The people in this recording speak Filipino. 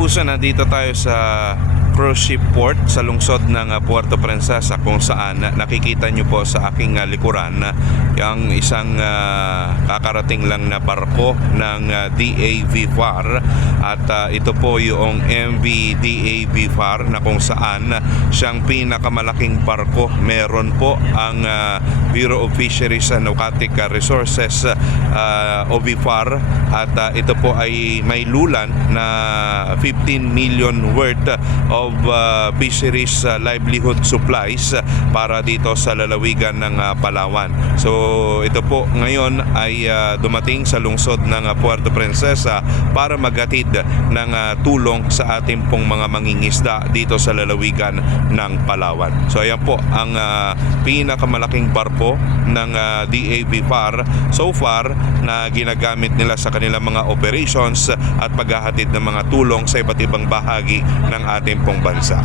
kapuso, nandito tayo sa cruise ship port sa lungsod ng Puerto Princesa, kung saan nakikita nyo po sa aking likuran yung isang kakarating lang na barko ng DAV Far, at ito po yung MV DAV Far na kung saan siyang pinakamalaking barko. Meron po ang Bureau of Fisheries and Aquatic Resources OVFAR, at ito po ay may lulan na 15 million worth of fisheries livelihood supplies para dito sa lalawigan ng Palawan. So ito po ngayon ay dumating sa lungsod ng Puerto Princesa para maghatid ng tulong sa ating pong mga mangingisda dito sa lalawigan ng Palawan. So ayan po ang pinakamalaking barko ng DAV Far so far na ginagamit nila sa kanilang mga operations at paghahatid ng mga tulong sa iba't ibang bahagi ng ating pong bansa.